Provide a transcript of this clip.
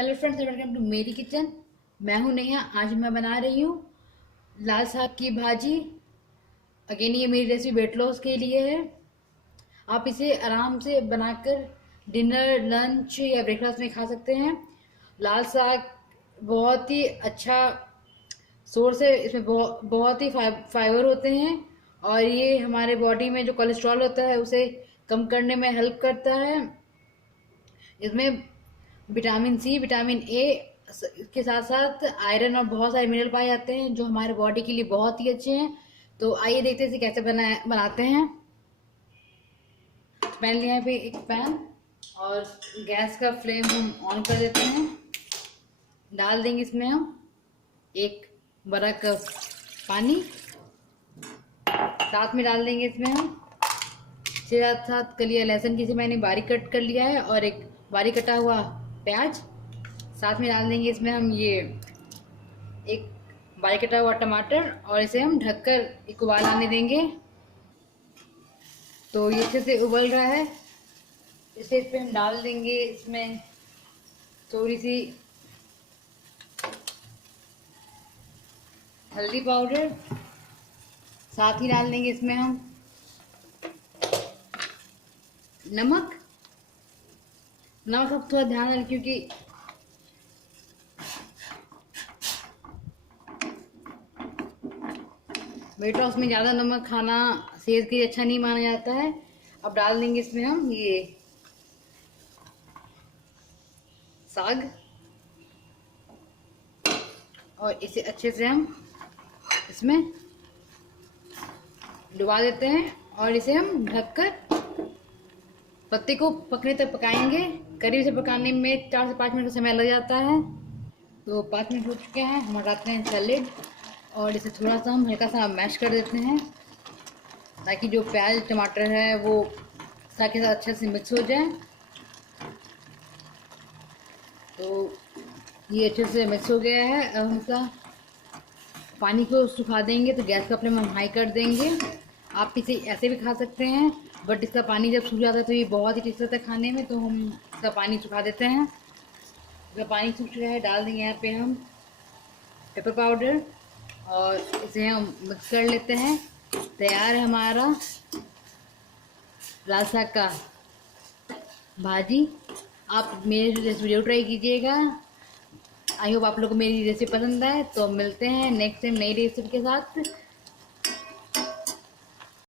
Hello friends, welcome to मेरी kitchen. मैं हूं नेहा। आज मैं बना रही हूँ लाल साग की भाजी। अगेन ये मेरी रेसिपी वेट लॉस के लिए है। आप इसे आराम से बनाकर डिनर, लंच या ब्रेकफास्ट में खा सकते हैं। लाल साग बहुत ही अच्छा सोर्स है। इसमें बहुत ही फाइबर होते हैं और ये हमारे बॉडी में जो कोलेस्ट्रॉल होता है उसे कम करने में हेल्प करता है। इसमें विटामिन सी, विटामिन ए के साथ साथ आयरन और बहुत सारे मिनरल पाए जाते हैं जो हमारे बॉडी के लिए बहुत ही अच्छे हैं। तो आइए देखते हैं इसे कैसे बनाते हैं। पैन लिया है, पे एक पैन, और गैस का फ्लेम हम ऑन कर देते हैं। डाल देंगे इसमें हम एक बड़ा कप पानी। साथ में डाल देंगे इसमें हम 6 7 कलियां लहसुन की, से मैंने बारीक कट कर लिया है, और एक बारीक कटा हुआ प्याज। साथ में डाल देंगे इसमें हम ये एक बारीक कटा हुआ टमाटर, और इसे हम ढककर एक उबाल आने देंगे। तो ये अच्छे से उबल रहा है। इसे इस पे हम डाल देंगे इसमें थोड़ी सी हल्दी पाउडर। साथ ही डाल देंगे इसमें हम नमक। नमक का थोड़ा ध्यान रखें क्योंकि वेट लॉस में ज़्यादा नमक खाना सेहत के लिए अच्छा नहीं माना जाता है। अब डाल देंगे इसमें हम ये साग, और इसे अच्छे से हम इसमें डुबा देते हैं, और इसे हम ढककर पत्ते को पकने तक पकाएंगे। करीब से पकाने में 4 से 5 मिनट का समय लग जाता है। तो 5 मिनट हो चुके हैं। हम हटाते हैं सैलेड, और इसे थोड़ा सा हम हल्का सा मैश कर देते हैं ताकि जो प्याज टमाटर है वो साग के साथ अच्छे से मिक्स हो जाए। तो ये अच्छे से मिक्स हो गया है। अब हम इसका पानी को सुखा देंगे। तो गैस का फ्लेम हम हाई कर देंगे। आप इसे ऐसे भी खा सकते हैं, बट इसका पानी जब सूख जाता है तो ये बहुत ही टेस्ट लगता है खाने में। तो हम इसका पानी सुखा देते हैं। इसका पानी सूख चुका है। डाल देंगे यहाँ पे हम पेपर पाउडर, और इसे हम मिक्स कर लेते हैं। तैयार है हमारा लाल साग का भाजी। आप मेरी रेसिपी जरूर ट्राई कीजिएगा। आई होप आप लोग को मेरी रेसिपी पसंद आए। तो मिलते हैं नेक्स्ट टाइम नई रेसिपी के साथ।